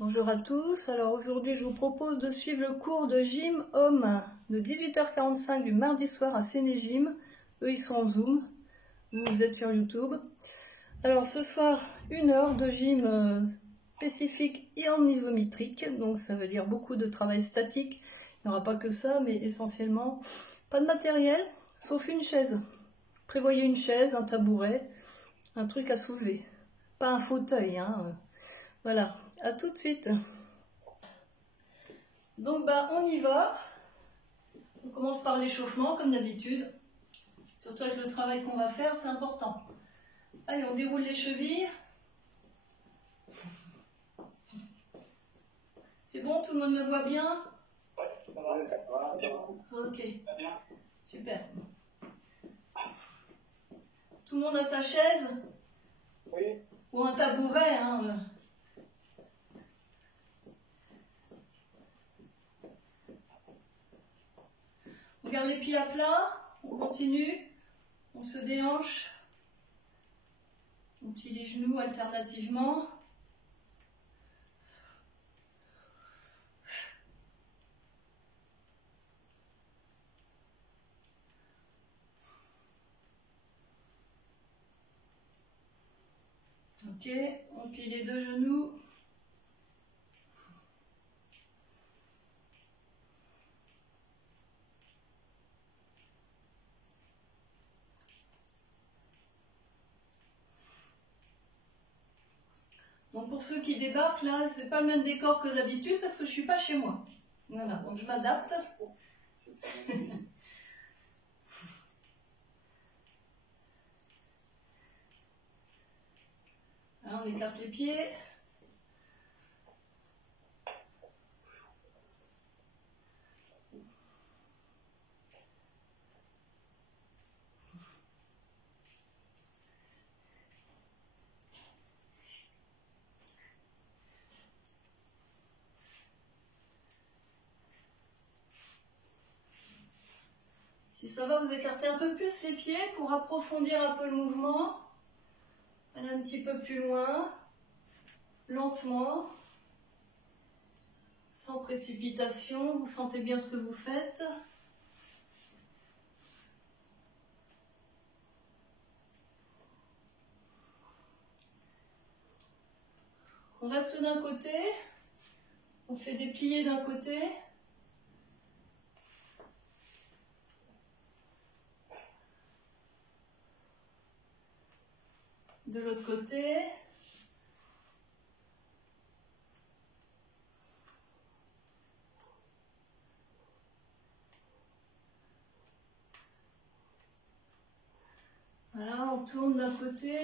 Bonjour à tous, alors aujourd'hui je vous propose de suivre le cours de gym homme de 18h45 du mardi soir à Sénégym. Eux ils sont en Zoom, vous êtes sur YouTube. Alors ce soir, 1 heure de gym spécifique et en isométrique, donc ça veut dire beaucoup de travail statique. Il n'y aura pas que ça, mais essentiellement pas de matériel, sauf une chaise. Prévoyez une chaise, un tabouret, un truc à soulever. Pas un fauteuil, hein. Voilà, à tout de suite. Donc on y va. On commence par l'échauffement comme d'habitude. Surtout avec le travail qu'on va faire, c'est important. Allez, on déroule les chevilles. C'est bon, tout le monde me voit bien? Oui, ça va. Ok, super. Tout le monde a sa chaise? Oui. Ou un tabouret, hein. On garde les pieds à plat, on continue, on se déhanche, on plie les genoux alternativement. Ok, on plie les deux genoux. Donc pour ceux qui débarquent là, c'est pas le même décor que d'habitude parce que je suis pas chez moi. Voilà, donc je m'adapte. Là, on écarte les pieds. Si ça va, vous écartez un peu plus les pieds pour approfondir un peu le mouvement. Allez un petit peu plus loin, lentement, sans précipitation. Vous sentez bien ce que vous faites. On reste d'un côté, on fait des pliés d'un côté. De l'autre côté. Voilà, on tourne d'un côté.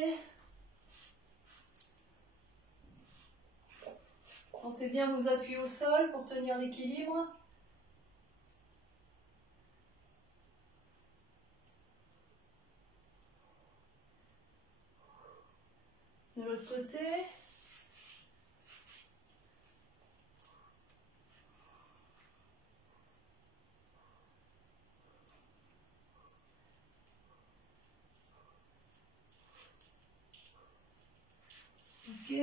Sentez bien vos appuis au sol pour tenir l'équilibre. De l'autre côté. Ok,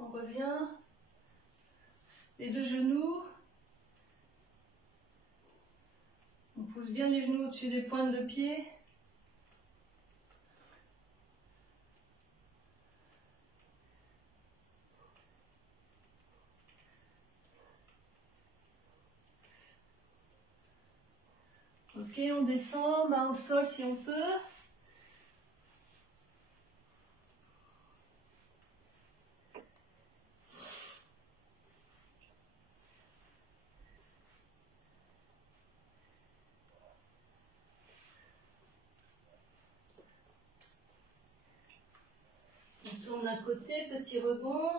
on revient. Les deux genoux. On pousse bien les genoux au-dessus des pointes de pied. Ok, on descend, main au sol si on peut. On tourne d'un côté, petit rebond.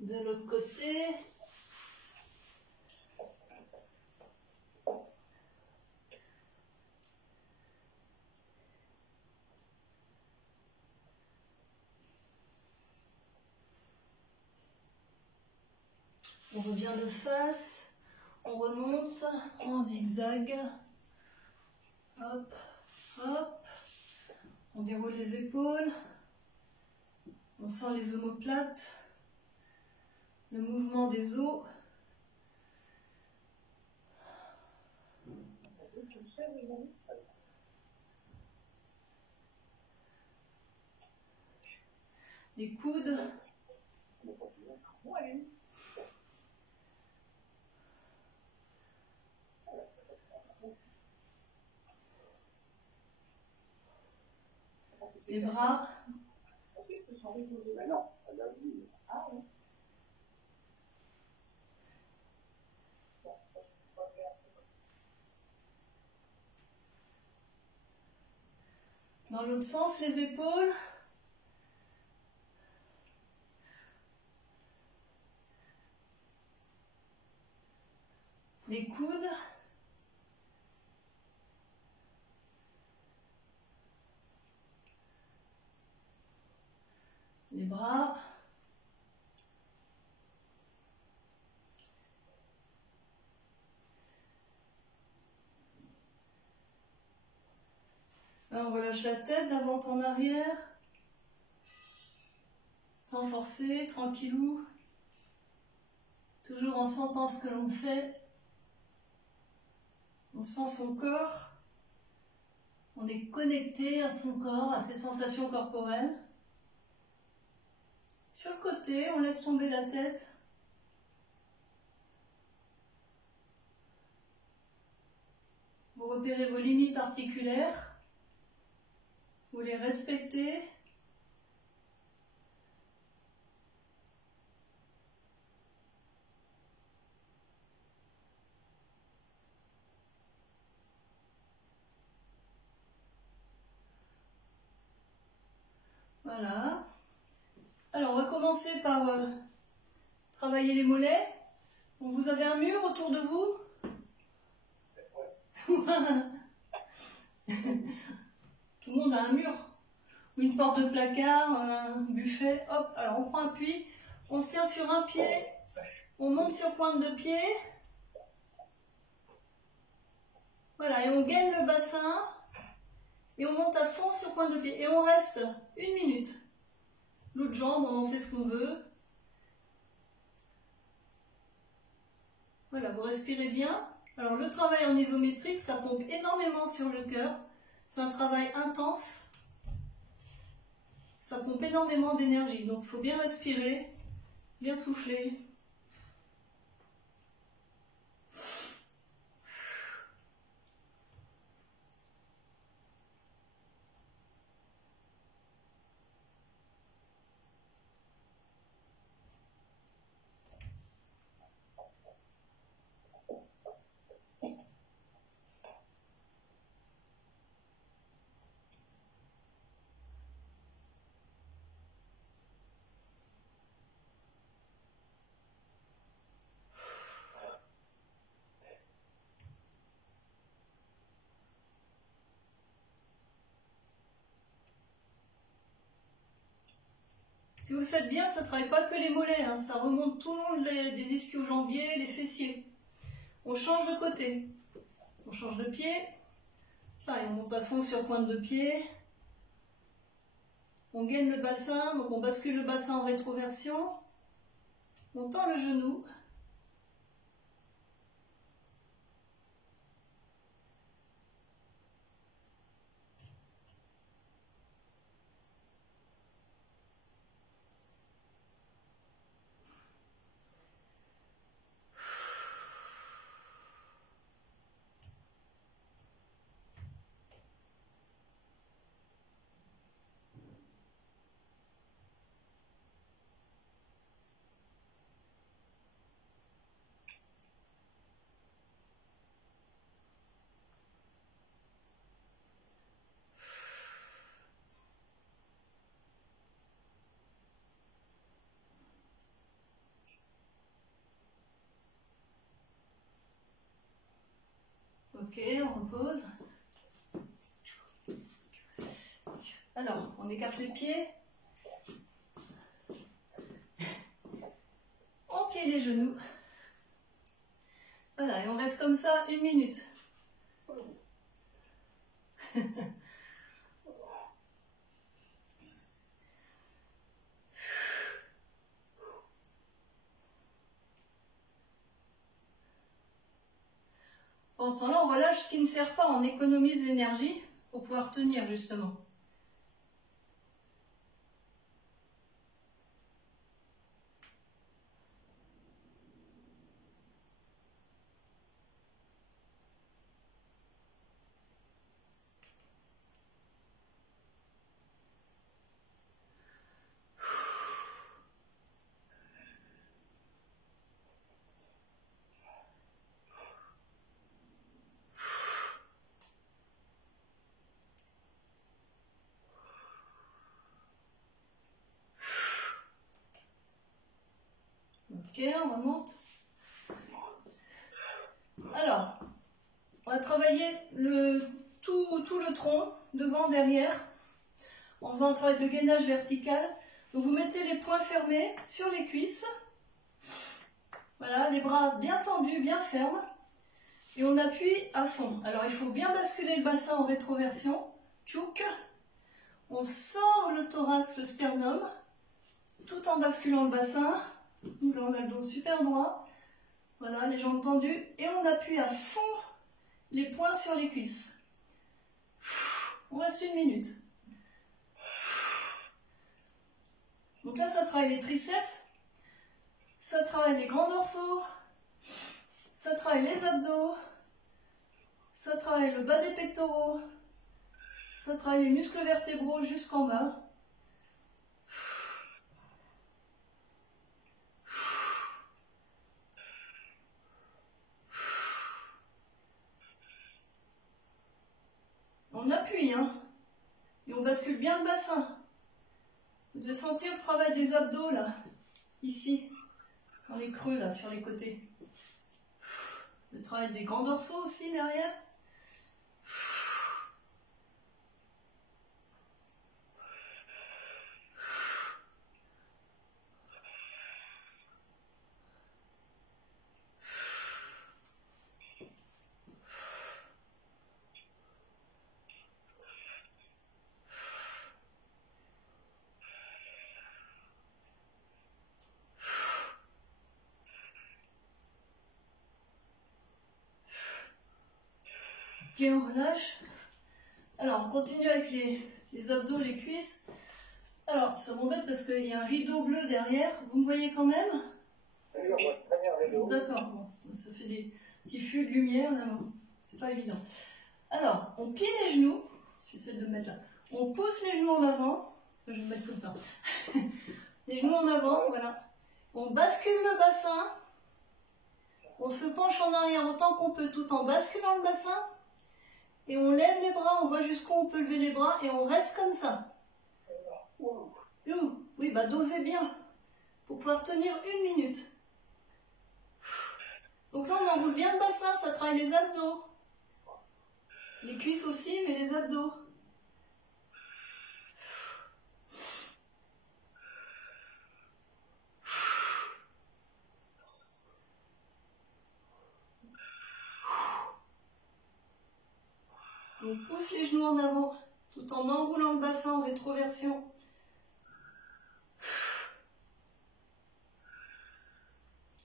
De l'autre côté. On revient de face, on remonte. monte en zigzag. Hop, hop. On déroule les épaules. On sent les omoplates. Le mouvement des os. Les coudes. Les bras. Dans l'autre sens, les épaules. Les coudes. Les bras. Là, on relâche la tête d'avant en arrière. Sans forcer, tranquillou. Toujours en sentant ce que l'on fait. On sent son corps. On est connecté à son corps, à ses sensations corporelles. Sur le côté, on laisse tomber la tête. Vous repérez vos limites articulaires. Vous les respectez. Voilà. Alors, on va commencer par travailler les mollets. Donc, vous avez un mur autour de vous. Tout le monde a un mur. Ou une porte de placard, un buffet. Hop, alors on prend appui. On se tient sur un pied. On monte sur pointe de pied. Voilà, et on gaine le bassin. Et on monte à fond sur pointe de pied. Et on reste 1 minute. L'autre jambe, on en fait ce qu'on veut. Voilà, vous respirez bien. Alors le travail en isométrique, ça pompe énormément sur le cœur. C'est un travail intense. Ça pompe énormément d'énergie. Donc il faut bien respirer, bien souffler. Si vous le faites bien, ça ne travaille pas que les mollets, hein, ça remonte tout le long des ischio-jambiers, les fessiers. On change de côté, on change de pied, pareil, on monte à fond sur pointe de pied, on gaine le bassin, donc on bascule le bassin en rétroversion, on tend le genou. Ok, on repose. Alors, on écarte les pieds. On plie les genoux. Voilà, et on reste comme ça 1 minute. En ce temps-là, on relâche ce qui ne sert pas, on économise l'énergie pour pouvoir tenir justement. Ok, on remonte. Alors, on va travailler tout le tronc, devant, derrière, en faisant un travail de gainage vertical. Donc vous mettez les poings fermés sur les cuisses. Voilà, les bras bien tendus, bien fermes. Et on appuie à fond. Alors il faut bien basculer le bassin en rétroversion. Tchouk. On sort le thorax, le sternum, tout en basculant le bassin. Là on a le dos super droit. Voilà, les jambes tendues. Et on appuie à fond les poings sur les cuisses. On reste 1 minute. Donc là, ça travaille les triceps, ça travaille les grands dorsaux, ça travaille les abdos, ça travaille le bas des pectoraux, ça travaille les muscles vertébraux jusqu'en bas. On appuie, hein, et on bascule bien le bassin. Vous devez sentir le travail des abdos, là, ici, dans les creux, là, sur les côtés. Le travail des grands dorsaux aussi, derrière. Ok, on relâche. Alors, on continue avec les abdos, les cuisses. Alors, ça m'embête parce qu'il y a un rideau bleu derrière. Vous me voyez quand même? D'accord, bon, ça fait des petits fûts de lumière, là, non, c'est pas évident. Alors, on plie les genoux. J'essaie de me mettre là. On pousse les genoux en avant. Je vais me mettre comme ça. Les genoux en avant, voilà. On bascule le bassin. On se penche en arrière autant qu'on peut tout en basculant le bassin. Et on lève les bras, on voit jusqu'où on peut lever les bras et on reste comme ça. Oui, bah dosez bien pour pouvoir tenir 1 minute. Donc là, on enroule bien le bassin, ça travaille les abdos. Les cuisses aussi, mais les abdos. On pousse les genoux en avant, tout en enroulant le bassin en rétroversion.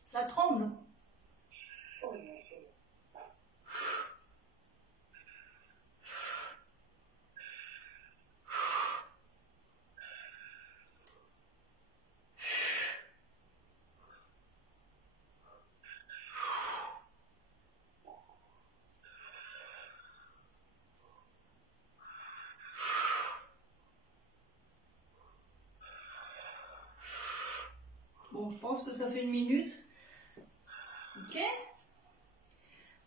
Ça tremble. Bon, je pense que ça fait 1 minute. Ok?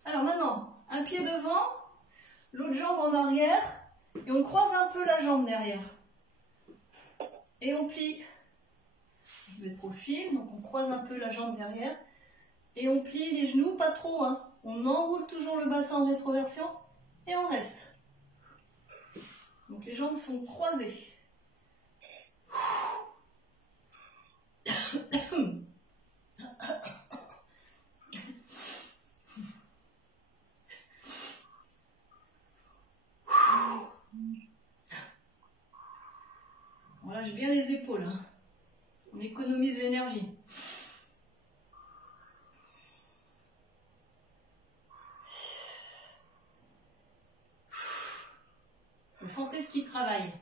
Alors maintenant, un pied devant, l'autre jambe en arrière, et on croise un peu la jambe derrière. Et on plie. Je vais de profil, donc on croise un peu la jambe derrière. Et on plie les genoux, pas trop, hein. On enroule toujours le bassin en rétroversion, et on reste. Donc les jambes sont croisées. relâche bien les épaules. Hein. On économise l'énergie. Vous sentez ce qui travaille.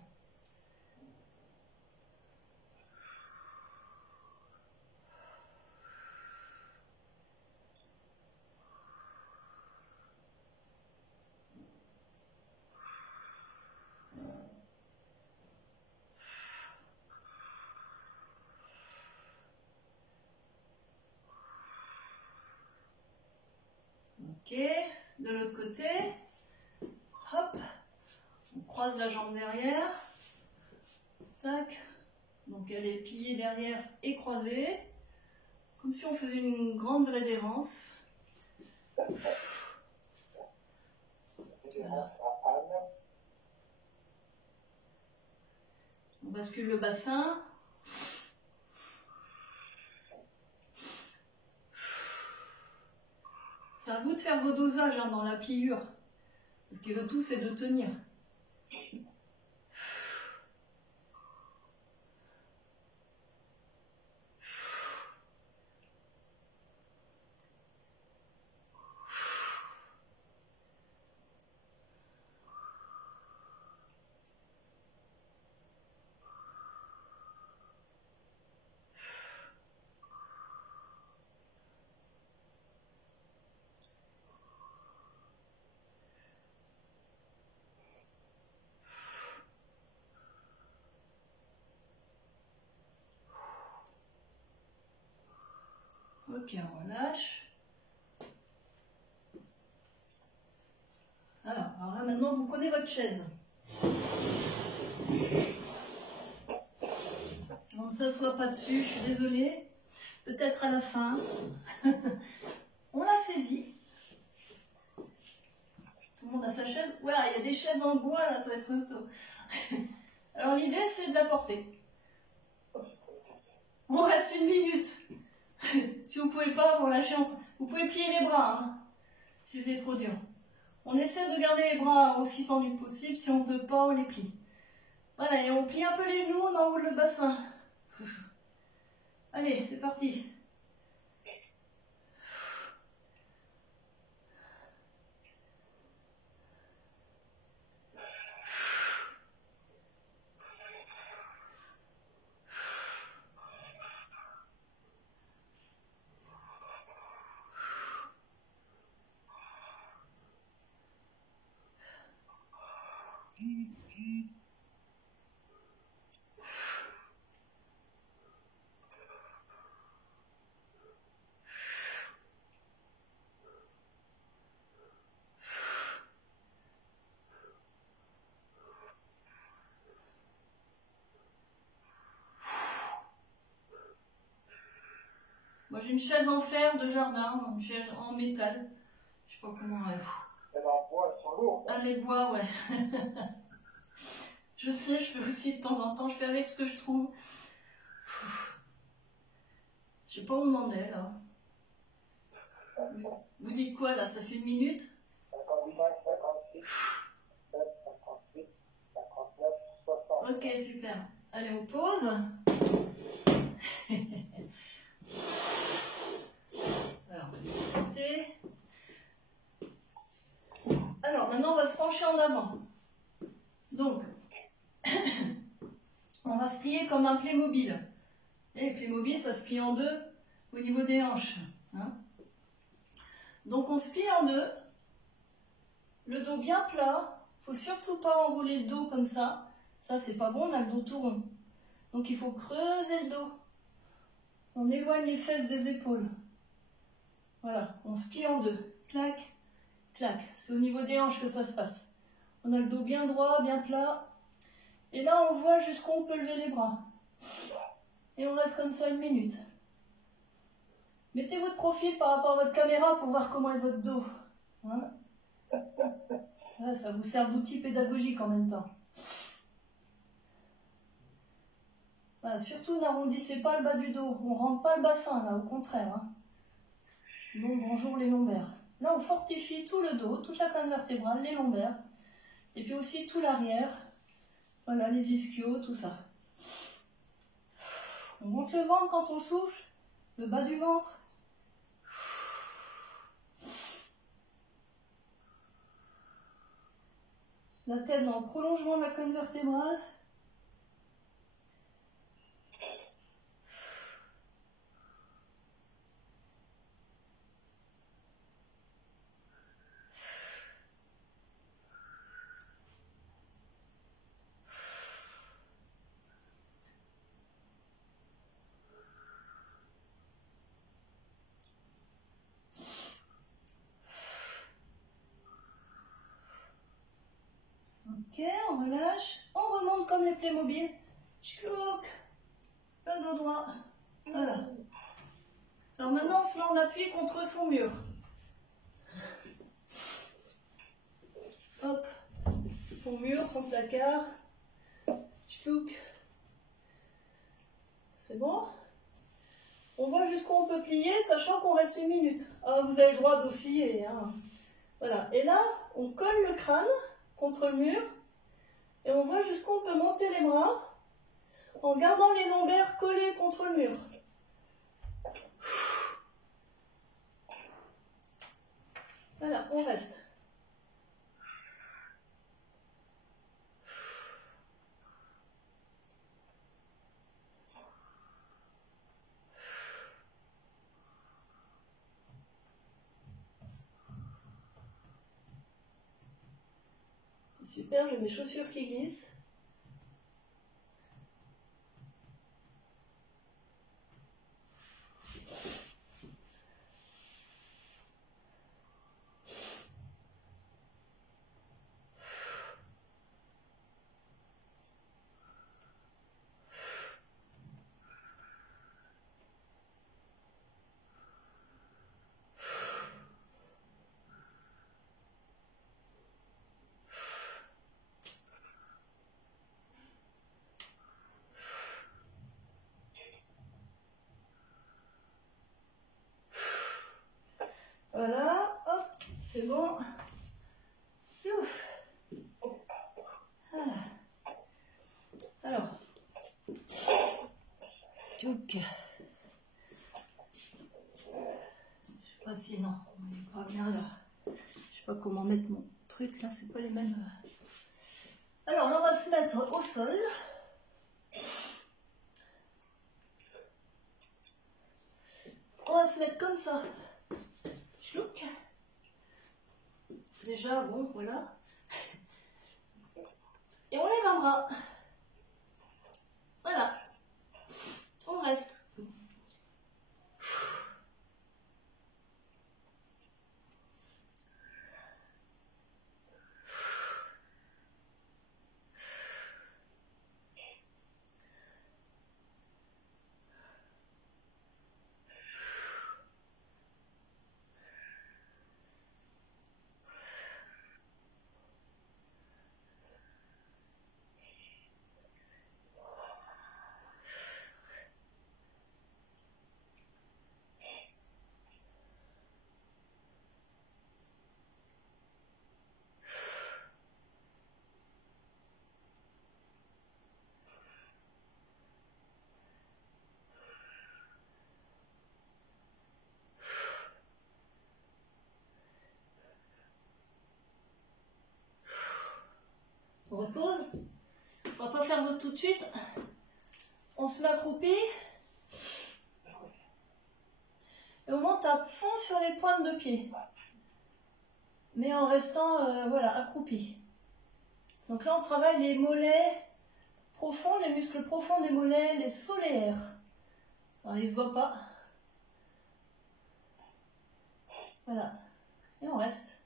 Ok, de l'autre côté, hop, on croise la jambe derrière, tac, donc elle est pliée derrière et croisée, comme si on faisait une grande révérence. Voilà. On bascule le bassin. C'est à vous de faire vos dosages hein, dans la pliure. Parce que le tout, c'est de tenir. Ok, on relâche. Alors là, maintenant, vous prenez votre chaise. On ne s'assoit pas dessus, je suis désolée. Peut-être à la fin. On la saisit. Tout le monde a sa chaise. Voilà, il y a des chaises en bois, là, ça va être costaud. Alors l'idée, c'est de la porter. On reste 1 minute. Si vous ne pouvez pas, vous relâchez entre... Vous pouvez plier les bras, hein, si c'est trop dur. On essaie de garder les bras aussi tendus que possible. Si on ne peut pas, on les plie. Voilà, et on plie un peu les genoux, on enroule le bassin. Allez, c'est parti. Moi j'ai une chaise en fer de jardin, une chaise en métal. Je sais pas comment elle. Elle en bois, elles sont lourdes. Ah, les bois, ouais. Je sais, je fais aussi de temps en temps, je fais avec ce que je trouve. Je sais pas où on en est là. Vous dites quoi là? Ça fait 1 minute? 55, 56, 57, 58, 59, 60. Ok, super. Allez, on pose. Alors, alors, maintenant, on va se pencher en avant. Donc, on va se plier comme un Playmobil. Et Playmobil, ça se plie en deux au niveau des hanches. Hein. Donc, on se plie en deux. Le dos bien plat. Il ne faut surtout pas enrouler le dos comme ça. Ça, c'est pas bon, on a le dos tout rond. Donc, il faut creuser le dos. On éloigne les fesses des épaules. Voilà, on se plie en deux. Clac, clac. C'est au niveau des hanches que ça se passe. On a le dos bien droit, bien plat. Et là, on voit jusqu'où on peut lever les bras. Et on reste comme ça 1 minute. Mettez-vous de profil par rapport à votre caméra pour voir comment est votre dos. Hein? Là, ça vous sert d'outil pédagogique en même temps. Voilà, surtout, n'arrondissez pas le bas du dos. On ne rentre pas le bassin, là, au contraire. Hein. Bon, bonjour les lombaires. Là, on fortifie tout le dos, toute la colonne vertébrale, les lombaires. Et puis aussi tout l'arrière. Voilà, les ischios, tout ça. On monte le ventre quand on souffle, le bas du ventre. La tête dans le prolongement de la colonne vertébrale. Ok, on relâche, on remonte comme les Playmobil. Chlouc, le dos droit. Voilà. Alors maintenant, on se met en appui contre son mur. Hop, son mur, son placard. Chlouc. C'est bon? On voit jusqu'où on peut plier, sachant qu'on reste 1 minute. Ah, vous avez le droit d'osciller. Hein. Voilà. Et là, on colle le crâne contre le mur. Et on voit jusqu'où on peut monter les bras en gardant les lombaires collés contre le mur. Voilà, on reste. Super, j'ai mes chaussures qui glissent. Voilà, hop, c'est bon. Ouf. Voilà. Alors, tchouk. Je sais pas si non, on n'est pas bien là. Je sais pas comment mettre mon truc là, c'est pas les mêmes. Alors, on va se mettre au sol. On va se mettre comme ça. Chlouc. Déjà, bon, voilà. Et on lève un bras. Voilà. On reste. On repose. On va pas faire votre tout de suite. On se met accroupi. Et on monte à fond sur les pointes de pied. Mais en restant voilà, accroupi. Donc là, on travaille les mollets profonds, les muscles profonds des mollets, les solaires. Alors, ils ne se voient pas. Voilà. Et on reste.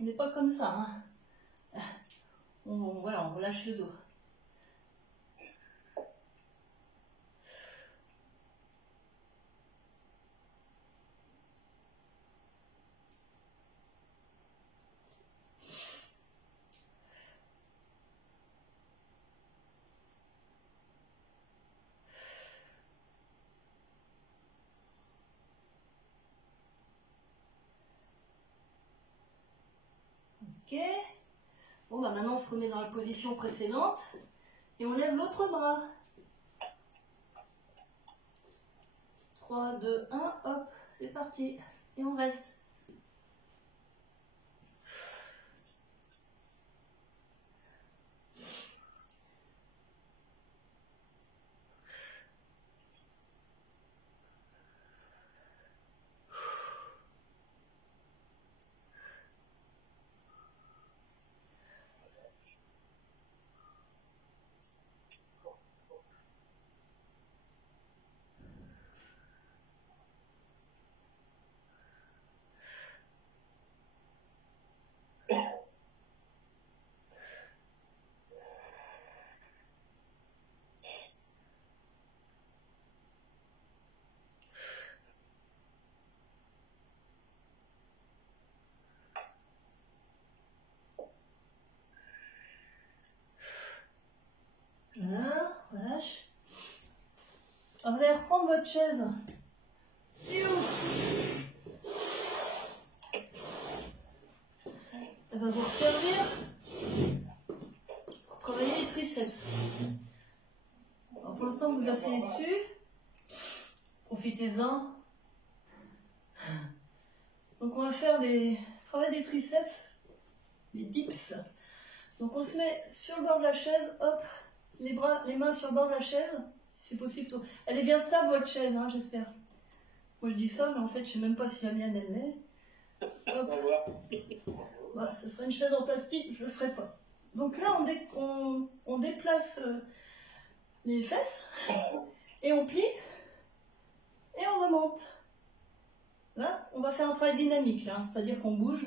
On n'est pas comme ça. Hein. Voilà, on relâche le dos. Bon, bah maintenant on se remet dans la position précédente et on lève l'autre bras. 3, 2, 1, hop, c'est parti. Et on reste. Voilà, relâche. Alors vous allez reprendre votre chaise. Elle va vous servir pour travailler les triceps. Alors pour l'instant, vous vous asseyez dessus. Profitez-en. Donc on va faire travail des triceps, des dips. Donc on se met sur le bord de la chaise, hop, les mains sur le bord de la chaise, si c'est possible. Elle est bien stable votre chaise, hein, j'espère. Moi je dis ça, mais en fait je sais même pas si la mienne elle l'est. Hop. Voilà, ce serait une chaise en plastique, je le ferai pas. Donc là on déplace les fesses et on plie et on remonte. Là on va faire un travail dynamique, là, hein, c'est-à-dire qu'on bouge.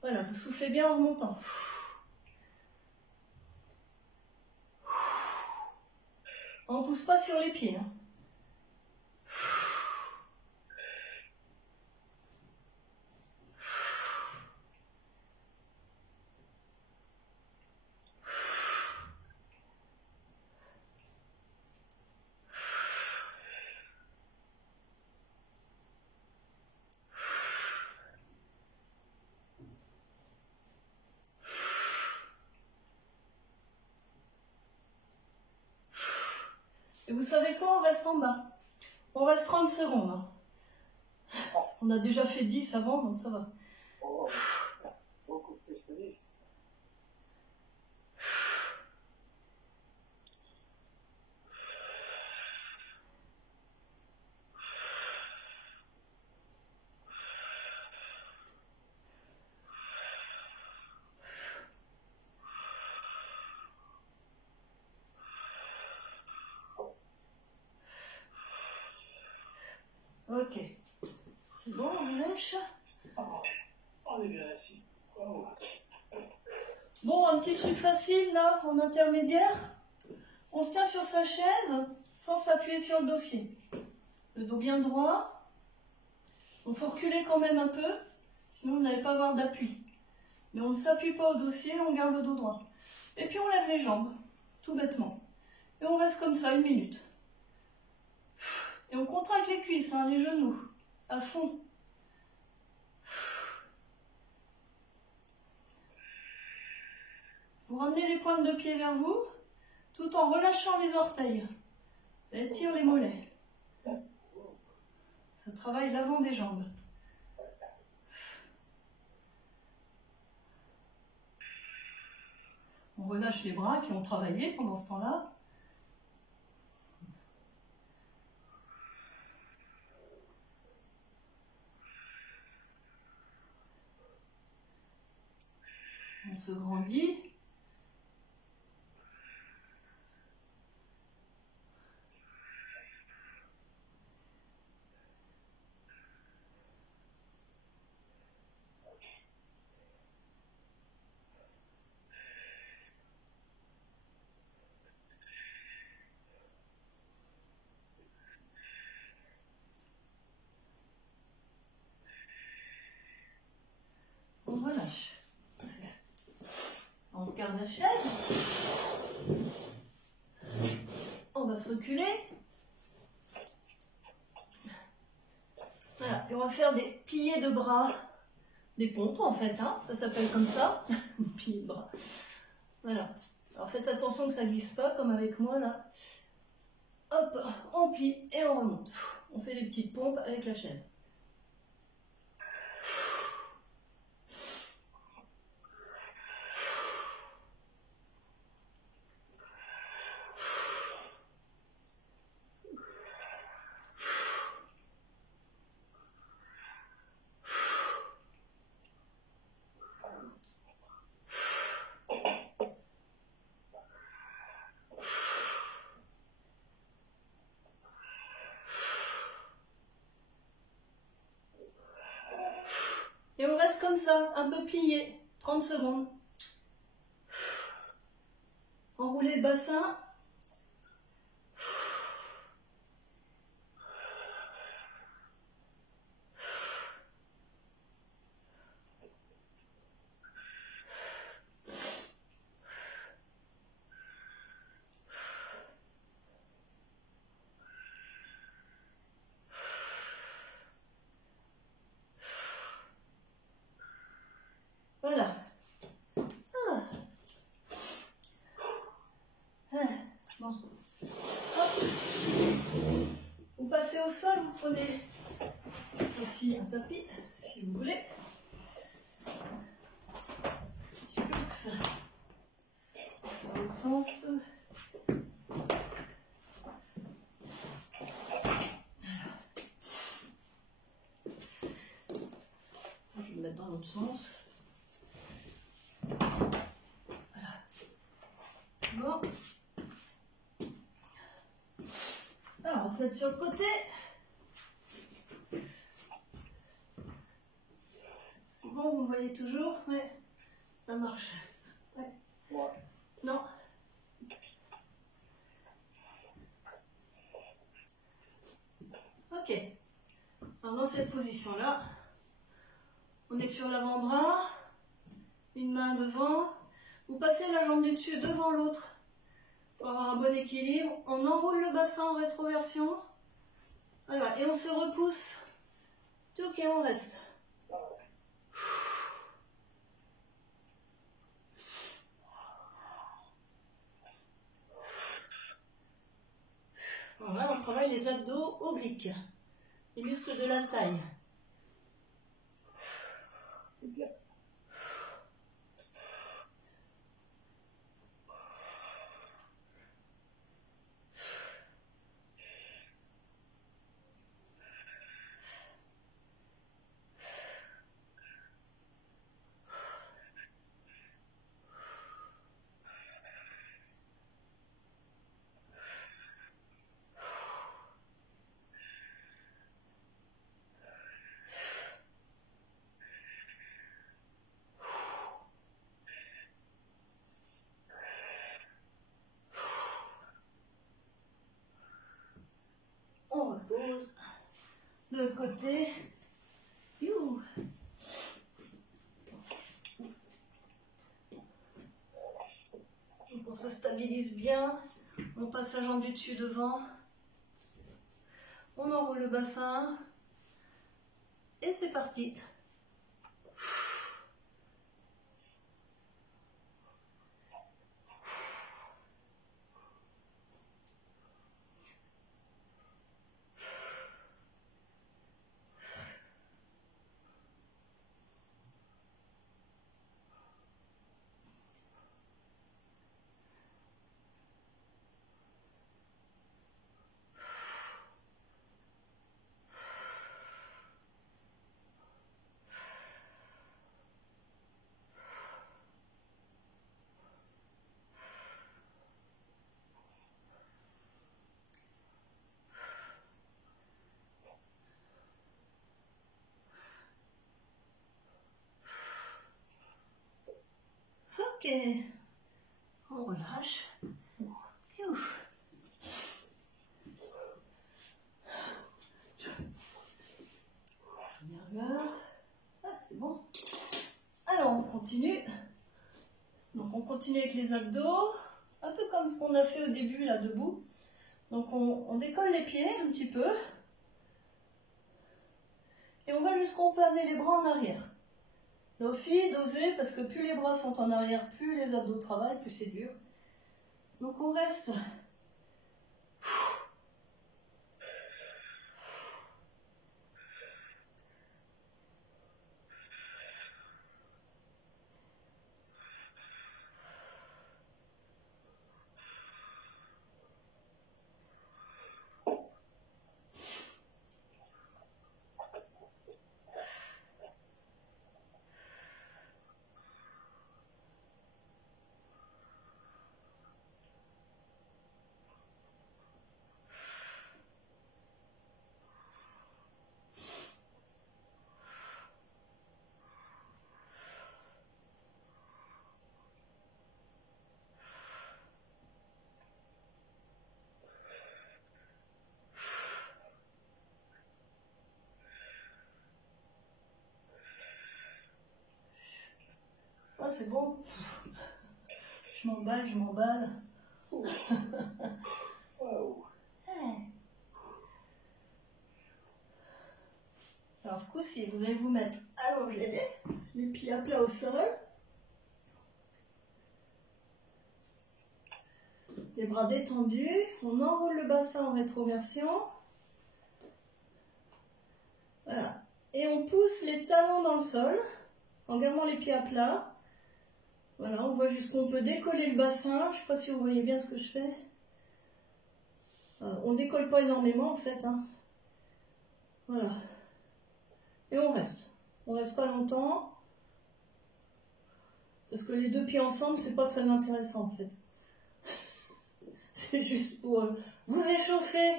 Voilà, vous soufflez bien en remontant. On ne pousse pas sur les pieds. Hein. Et vous savez quoi? On reste en bas. On reste 30 secondes. Hein. Parce qu'on a déjà fait 10 avant, donc ça va. Oh, beaucoup plus que 10. Ok. C'est bon, on lâche. On est bien assis. Oh. Bon, un petit truc facile là, en intermédiaire. On se tient sur sa chaise sans s'appuyer sur le dossier. Le dos bien droit. Il faut reculer quand même un peu, sinon vous n'allez pas avoir d'appui. Mais on ne s'appuie pas au dossier, on garde le dos droit. Et puis on lève les jambes, tout bêtement. Et on reste comme ça 1 minute. Et on contracte les cuisses, hein, les genoux, à fond. Vous ramenez les pointes de pied vers vous, tout en relâchant les orteils. Ça étire les mollets. Ça travaille l'avant des jambes. On relâche les bras qui ont travaillé pendant ce temps-là. On se grandit. On relâche. On regarde la chaise. On va se reculer. Voilà, et on va faire des pliés de bras. Des pompes en fait, hein, ça s'appelle comme ça. Pliés de bras. Voilà. Alors faites attention que ça ne glisse pas, comme avec moi là. Hop, on plie et on remonte. On fait des petites pompes avec la chaise. Et on reste comme ça, un peu plié, 30 secondes. Enroulez le bassin. Voilà. Ah. Ah. Bon. Hop. Vous passez au sol, vous prenez aussi un tapis, si vous voulez. Je luxe. Dans l'autre sens. Je vais me mettre dans l'autre sens. Voilà. Bon. Alors, on se met sur le côté. C'est bon, vous me voyez toujours? Ouais, ça marche. Ouais. Non. Ok. Alors, dans cette position-là, on est sur l'avant-bras, une main devant. Vous passez la jambe du dessus devant l'autre pour avoir un bon équilibre. On enroule le bassin en rétroversion. Voilà, et on se repousse. Ok, on reste. Voilà, on travaille les abdos obliques, les muscles de la taille. On repose de l'autre côté. Youhou. Donc on se stabilise bien. On passe la jambe du dessus devant. On enroule le bassin. Et c'est parti. Ok, on relâche. Ouf. Nerveux. Ah, c'est bon. Alors on continue. Donc on continue avec les abdos, un peu comme ce qu'on a fait au début là debout. Donc on décolle les pieds un petit peu. Et on va jusqu'où on peut amener les bras en arrière. Là aussi, doser, parce que plus les bras sont en arrière, plus les abdos travaillent, plus c'est dur. Donc on reste. Ah, c'est bon. Je m'emballe, je m'emballe. Waouh. Alors ce coup-ci, vous allez vous mettre allongé, les pieds à plat au sol. Les bras détendus. On enroule le bassin en rétroversion. Voilà. Et on pousse les talons dans le sol en gardant les pieds à plat. Voilà, on voit jusqu'où on peut décoller le bassin. Je ne sais pas si vous voyez bien ce que je fais. On ne décolle pas énormément en fait. Hein. Voilà. Et on reste. On reste pas longtemps. Parce que les deux pieds ensemble, c'est pas très intéressant en fait. C'est juste pour vous échauffer.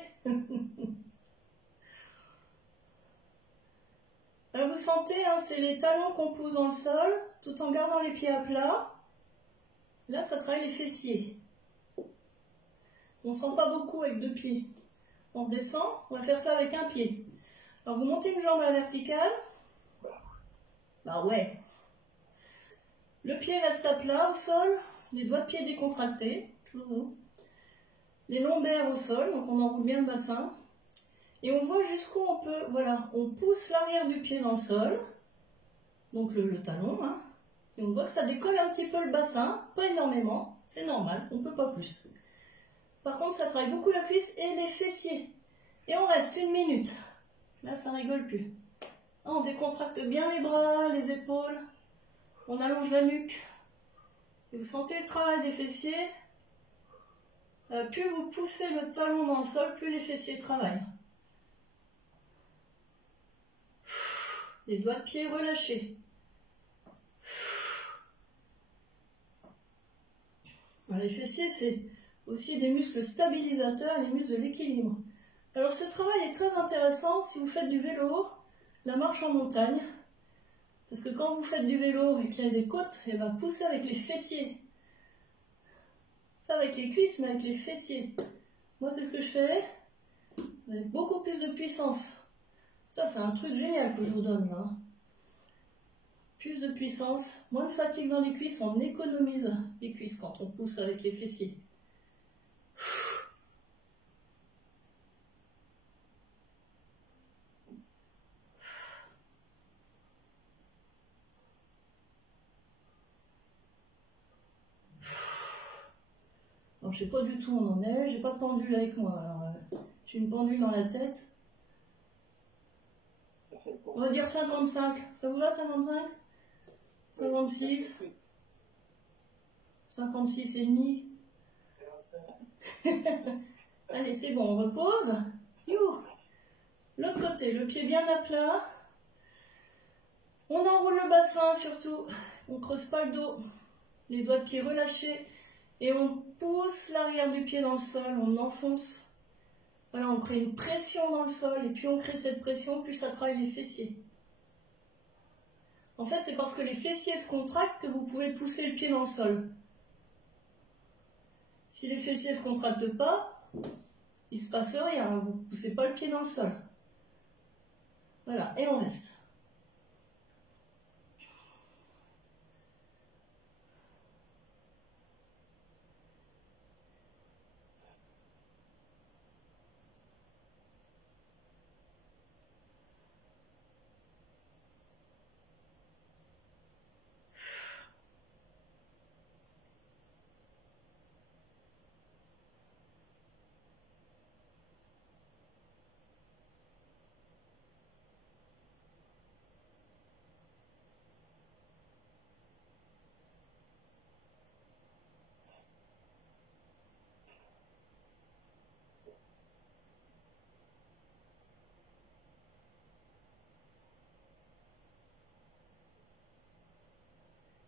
Alors vous sentez, hein, c'est les talons qu'on pousse dans le sol, tout en gardant les pieds à plat. Là, ça travaille les fessiers. On ne sent pas beaucoup avec deux pieds. On redescend, on va faire ça avec un pied. Alors vous montez une jambe à la verticale. Bah ouais. Le pied reste à plat au sol, les doigts de pied décontractés. Les lombaires au sol, donc on enroule bien le bassin. Et on voit jusqu'où on peut, voilà, on pousse l'arrière du pied dans le sol, donc le talon, hein, et on voit que ça décolle un petit peu le bassin, pas énormément, c'est normal, on ne peut pas plus. Par contre, ça travaille beaucoup la cuisse et les fessiers. Et on reste 1 minute. Là, ça rigole plus. On décontracte bien les bras, les épaules, on allonge la nuque. Et vous sentez le travail des fessiers. Plus vous poussez le talon dans le sol, plus les fessiers travaillent. Les doigts de pied relâchés. Alors, les fessiers, c'est aussi des muscles stabilisateurs, les muscles de l'équilibre. Alors ce travail est très intéressant si vous faites du vélo, la marche en montagne. Parce que quand vous faites du vélo et qu'il y a des côtes, elle va pousser avec les fessiers. Pas avec les cuisses, mais avec les fessiers. Moi, c'est ce que je fais. Vous avez beaucoup plus de puissance. Ça, c'est un truc génial que je vous donne là. Plus de puissance, moins de fatigue dans les cuisses, on économise les cuisses quand on pousse avec les fessiers. Alors, je sais pas du tout où on en est, j'ai pas de pendule avec moi. Alors, j'ai une pendule dans la tête. On va dire 55. Ça vous va 55? 56. 56 et demi. Allez, c'est bon, on repose. L'autre côté, le pied bien à plat. On enroule le bassin surtout. On creuse pas le dos. Les doigts de pied relâchés. Et on pousse l'arrière du pied dans le sol. On enfonce. Voilà, on crée une pression dans le sol. Et plus on crée cette pression, plus ça travaille les fessiers. En fait, c'est parce que les fessiers se contractent que vous pouvez pousser le pied dans le sol. Si les fessiers ne se contractent pas, il ne se passe rien, vous ne poussez pas le pied dans le sol. Voilà, et on reste.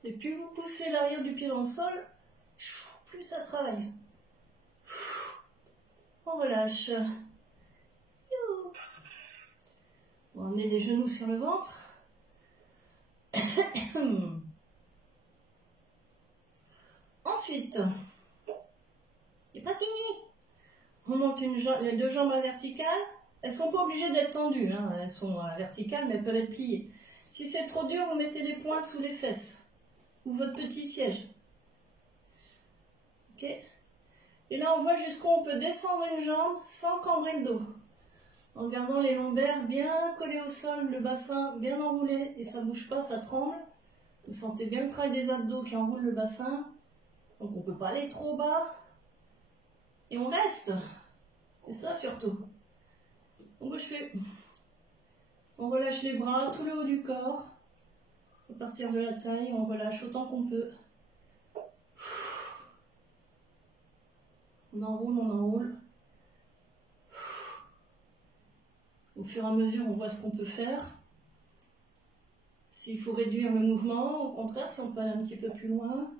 Et plus vous poussez l'arrière du pied dans le sol, plus ça travaille. On relâche. On met les genoux sur le ventre. Ensuite, c'est pas fini. On monte les deux jambes à la verticale. Elles sont pas obligées d'être tendues, hein. Elles sont à la verticale, mais elles peuvent être pliées. Si c'est trop dur, vous mettez les poings sous les fesses ou votre petit siège. Ok. Et là, on voit jusqu'où on peut descendre une jambe sans cambrer le dos. En gardant les lombaires bien collés au sol, le bassin bien enroulé, et ça ne bouge pas, ça tremble. Vous sentez bien le travail des abdos qui enroulent le bassin. Donc on ne peut pas aller trop bas. Et on reste. C'est ça surtout. On bouge plus. On relâche les bras, tout le haut du corps. À partir de la taille, on relâche autant qu'on peut. On enroule, on enroule. Au fur et à mesure, on voit ce qu'on peut faire. S'il faut réduire le mouvement, au contraire, si on peut aller un petit peu plus loin.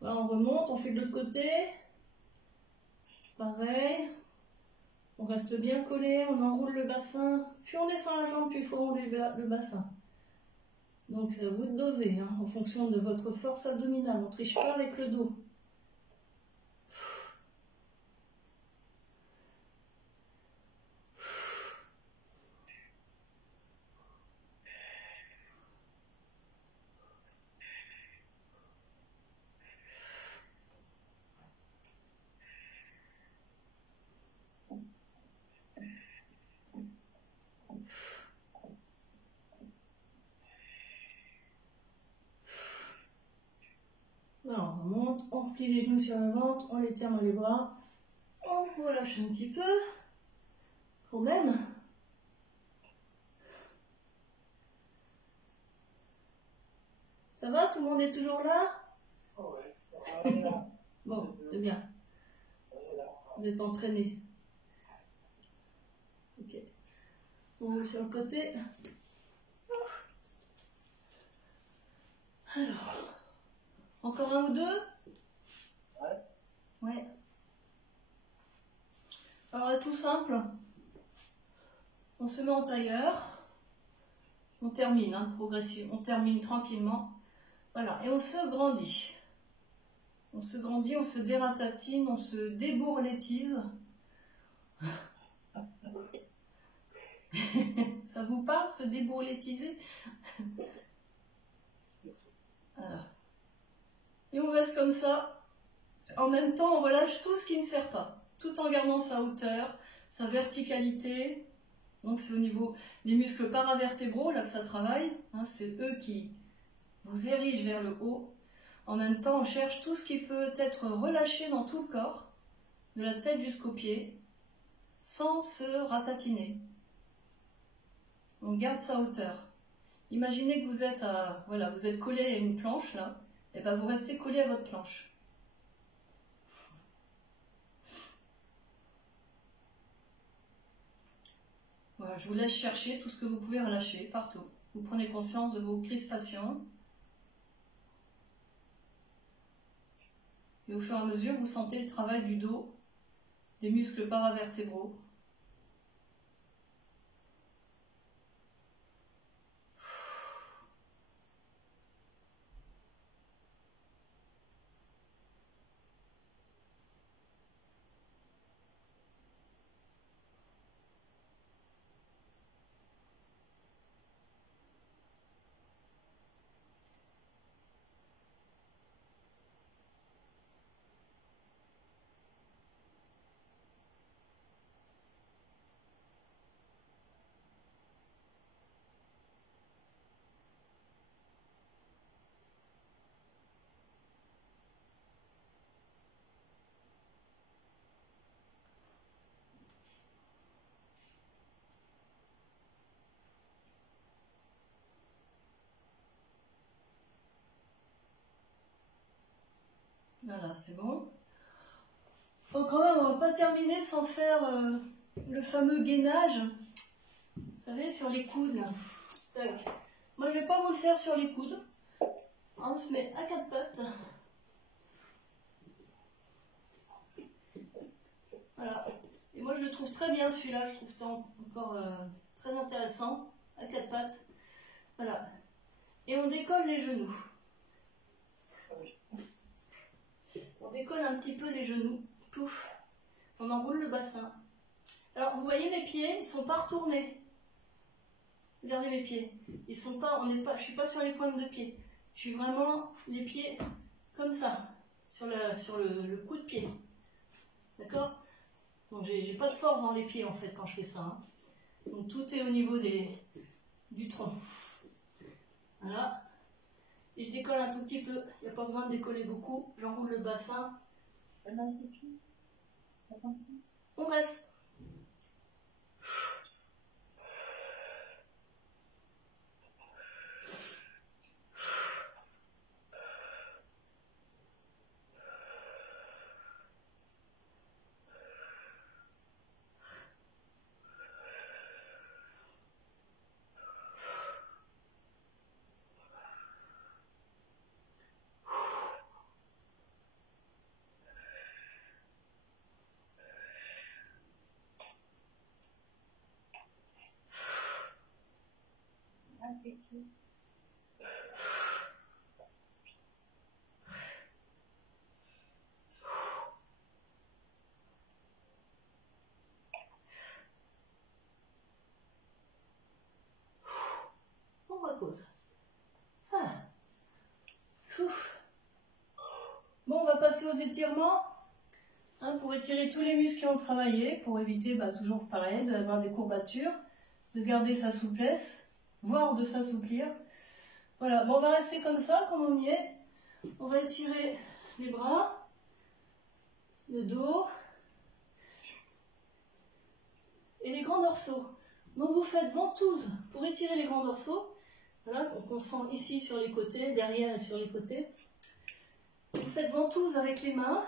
Voilà, on remonte, on fait de l'autre côté. Pareil. On reste bien collé, on enroule le bassin. Plus on descend la jambe, plus il faut enrouler le bassin. Donc c'est à vous de doser, hein, en fonction de votre force abdominale. On ne triche pas avec le dos. Là, on remonte, on replie les genoux sur le ventre, on les tient dans les bras, on relâche un petit peu, quand même. Ça va? Tout le monde est toujours là? Ouais, ça va. Bon, c'est bien. Vous êtes entraînés. Ok. On roule sur le côté. Alors, encore un ou deux? Ouais. Ouais. Alors, tout simple. On se met en tailleur. On termine, hein, progressivement. On termine tranquillement. Voilà, et on se grandit. On se grandit, on se dératatine, on se débourlétise. Ça vous parle, se débourlétiser? Voilà. Et on reste comme ça. En même temps, on relâche tout ce qui ne sert pas, tout en gardant sa hauteur, sa verticalité. Donc c'est au niveau des muscles paravertébraux là que ça travaille. Hein, c'est eux qui vous érigent vers le haut. En même temps, on cherche tout ce qui peut être relâché dans tout le corps, de la tête jusqu'aux pieds, sans se ratatiner. On garde sa hauteur. Imaginez que vous êtes voilà, vous êtes collé à une planche là, et ben vous restez collé à votre planche. Voilà, je vous laisse chercher tout ce que vous pouvez relâcher partout. Vous prenez conscience de vos crispations. Et au fur et à mesure, vous sentez le travail du dos, des muscles paravertébraux. Voilà, c'est bon. Bon, quand même, on va pas terminer sans faire le fameux gainage. Vous savez, sur les coudes, là. Tac. Moi, je vais pas vous le faire sur les coudes. On se met à quatre pattes. Voilà. Et moi, je le trouve très bien, celui-là. Je trouve ça encore très intéressant. À quatre pattes. Voilà. Et on décolle les genoux. On décolle un petit peu les genoux. Pouf. On enroule le bassin. Alors, vous voyez mes pieds, ils ne sont pas retournés. Regardez mes pieds. Ils sont pas, je ne suis pas sur les pointes de pied. Je suis vraiment les pieds comme ça, sur le coup de pied. D'accord? Donc, j'ai pas de force dans les pieds, en fait, quand je fais ça. Hein. Donc, tout est au niveau du tronc. Voilà. Et je décolle un tout petit peu. Il n'y a pas besoin de décoller beaucoup. J'enroule le bassin. C'est pas comme ça. On reste. On repose. Ah. Bon, on va passer aux étirements. Hein, pour étirer tous les muscles qui ont travaillé, pour éviter toujours pareil, d'avoir des courbatures, de garder sa souplesse, voire de s'assouplir. Voilà, bon, on va rester comme ça, comme on y est. On va étirer les bras, le dos et les grands dorsaux. Donc vous faites ventouse pour étirer les grands dorsaux. Voilà, donc on sent ici sur les côtés, derrière et sur les côtés. Vous faites ventouse avec les mains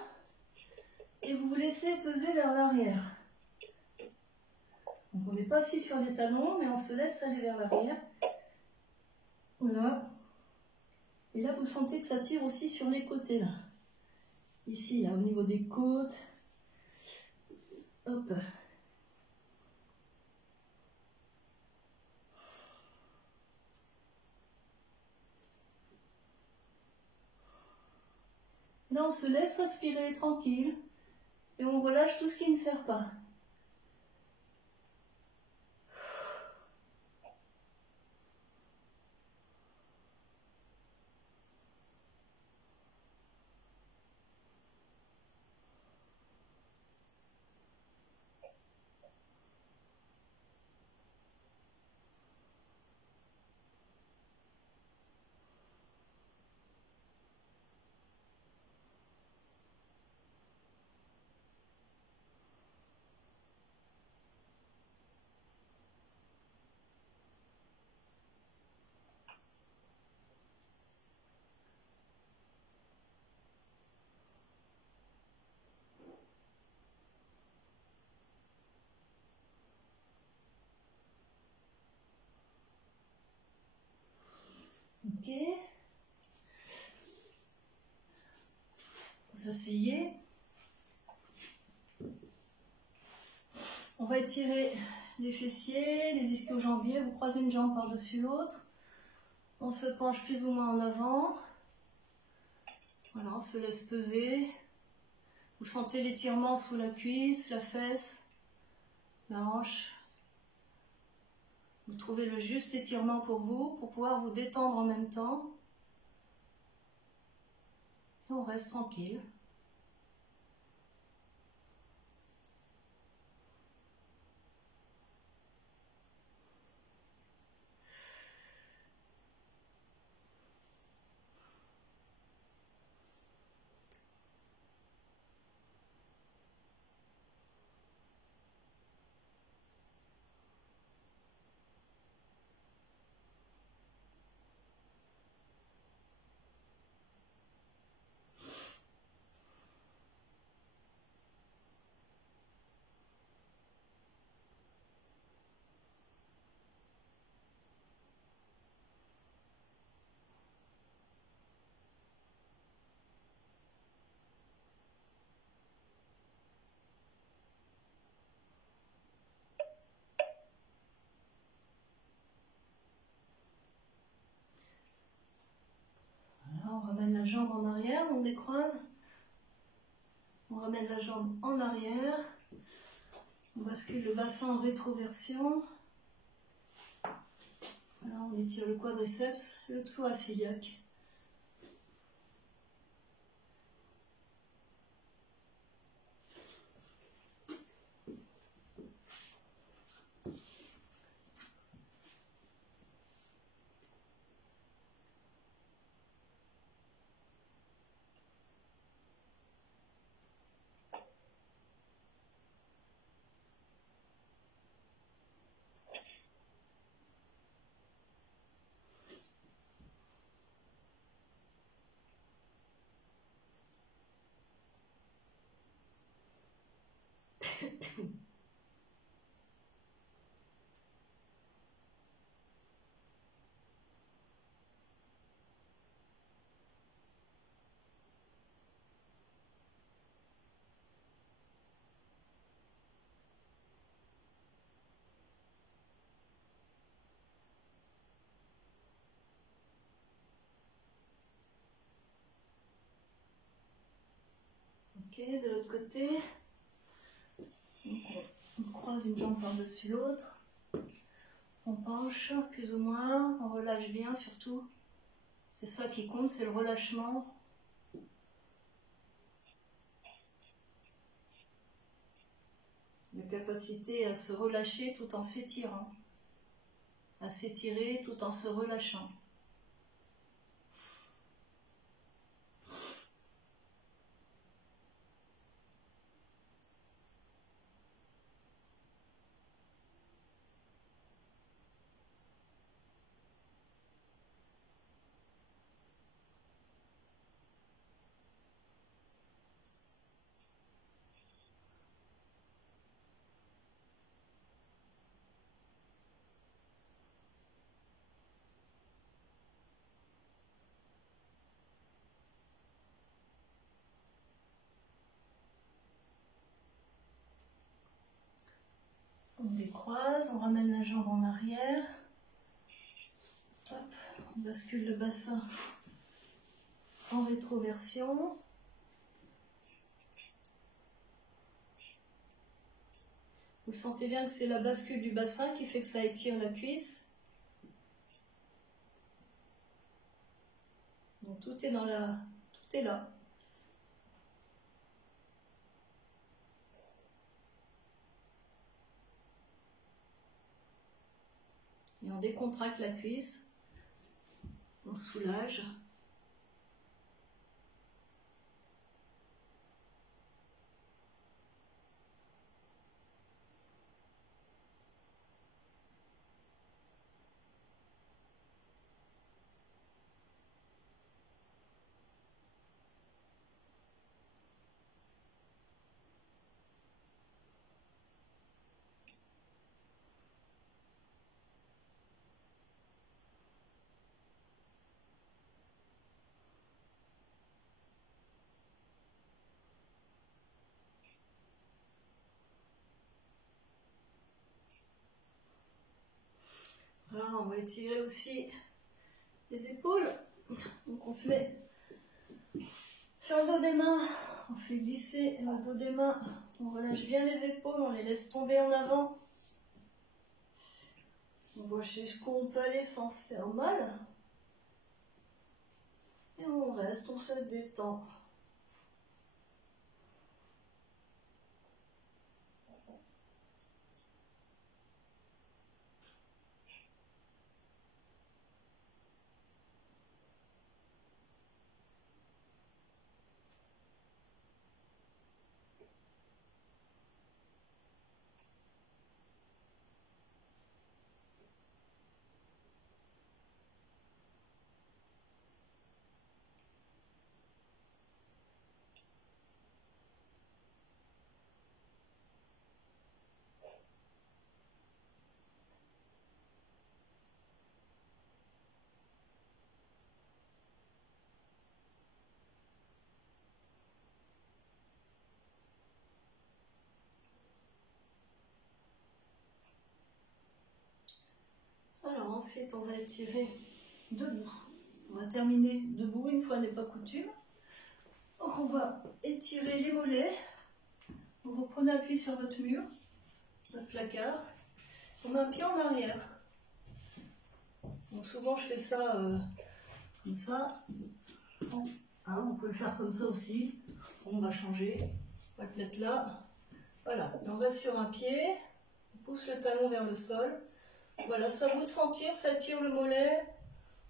et vous vous laissez peser vers l'arrière. Donc on n'est pas assis sur les talons, mais on se laisse aller vers l'arrière. Voilà. Et là, vous sentez que ça tire aussi sur les côtés, là. Ici, là, au niveau des côtes. Hop. Là, on se laisse respirer tranquille. Et on relâche tout ce qui ne sert pas. Ok. Vous asseyez. On va étirer les fessiers, les ischio-jambiers. Vous croisez une jambe par-dessus l'autre. On se penche plus ou moins en avant. Voilà, on se laisse peser. Vous sentez l'étirement sous la cuisse, la fesse, la hanche. Vous trouvez le juste étirement pour vous, pour pouvoir vous détendre en même temps. Et on reste tranquille. jambe en arrière, on décroise. On ramène la jambe en arrière. On bascule le bassin en rétroversion. Là, on étire le quadriceps, le psoas iliaque. Ok, de l'autre côté. Donc on croise une jambe par-dessus l'autre. On penche plus ou moins, on relâche bien surtout. C'est ça qui compte, c'est le relâchement. La capacité à se relâcher tout en s'étirant. À s'étirer tout en se relâchant. On décroise, on ramène la jambe en arrière. Hop, on bascule le bassin en rétroversion. Vous sentez bien que c'est la bascule du bassin qui fait que ça étire la cuisse. Donc tout est tout est là. Et on décontracte la cuisse, on soulage. Voilà, on va étirer aussi les épaules. Donc on se met sur le dos des mains, on fait glisser le dos des mains, on relâche bien les épaules, on les laisse tomber en avant. On voit jusqu'où on peut aller sans se faire mal. Et on reste, on se détend. Alors ensuite on va étirer debout. On va terminer debout, une fois n'est pas coutume. Donc on va étirer les mollets. Vous prenez appui sur votre mur, votre placard. On met un pied en arrière. Donc souvent je fais ça comme ça. Hein, on peut le faire comme ça aussi. On va changer. On va le mettre là. Voilà. Et on reste sur un pied. On pousse le talon vers le sol. Voilà, ça à vous de sentir, ça tire le mollet.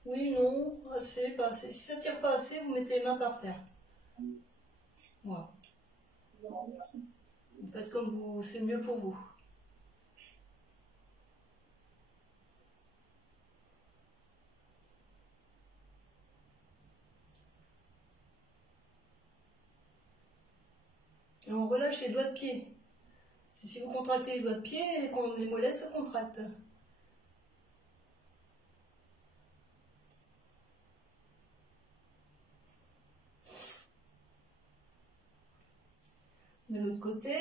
Oui, non, assez, pas assez. Si ça ne tire pas assez, vous mettez les mains par terre. Voilà. Vous faites comme vous, c'est mieux pour vous. Et on relâche les doigts de pied. Si vous contractez les doigts de pied, les mollets se contractent. De l'autre côté.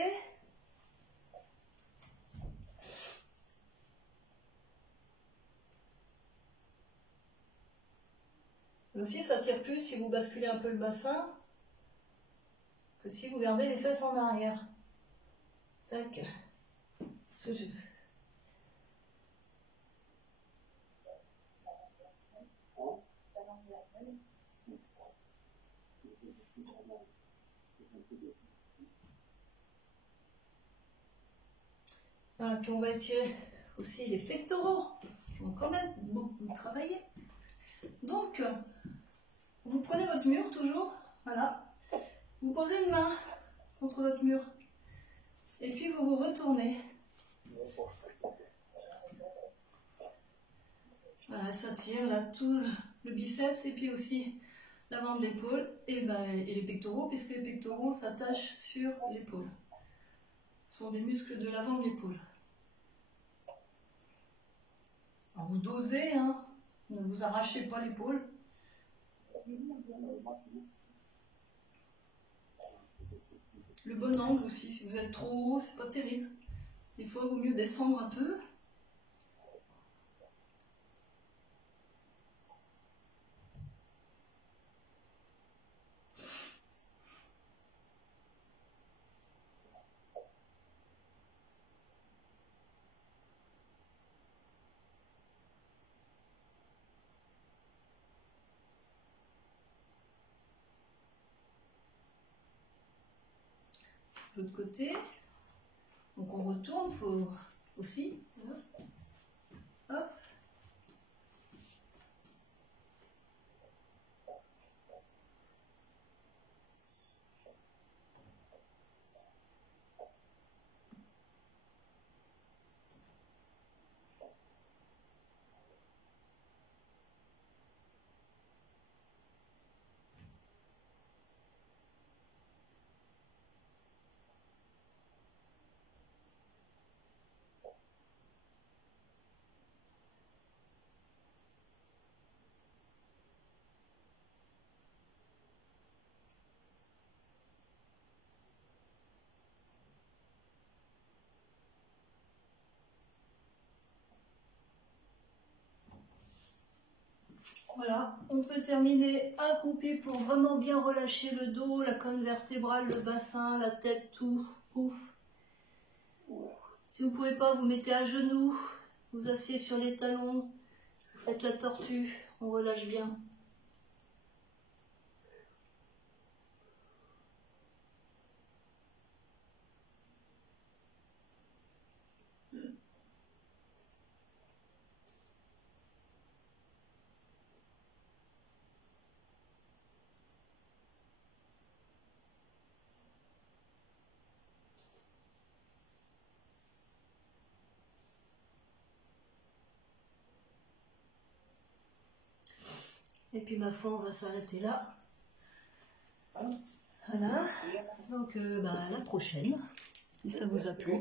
Aussi, ça tire plus si vous basculez un peu le bassin que si vous gardez les fesses en arrière. Tac. Ah, puis on va étirer aussi les pectoraux qui ont quand même beaucoup travaillé. Donc, vous prenez votre mur toujours, voilà. Vous posez une main contre votre mur et puis vous vous retournez. Voilà, ça tire là tout le biceps et puis aussi l'avant de l'épaule et les pectoraux, puisque les pectoraux s'attachent sur l'épaule. Ce sont des muscles de l'avant de l'épaule. Alors vous dosez, hein, ne vous arrachez pas l'épaule. Le bon angle aussi, si vous êtes trop haut, c'est pas terrible. Des fois, il vaut mieux descendre un peu. De l'autre côté, donc on retourne, il faut aussi, hop. Voilà, on peut terminer accroupi pour vraiment bien relâcher le dos, la colonne vertébrale, le bassin, la tête, tout. Ouf. Si vous ne pouvez pas, vous mettez à genoux, vous asseyez sur les talons, vous faites la tortue, on relâche bien. Et puis ma foi, on va s'arrêter là. Voilà. Donc à la prochaine, si ça vous a plu.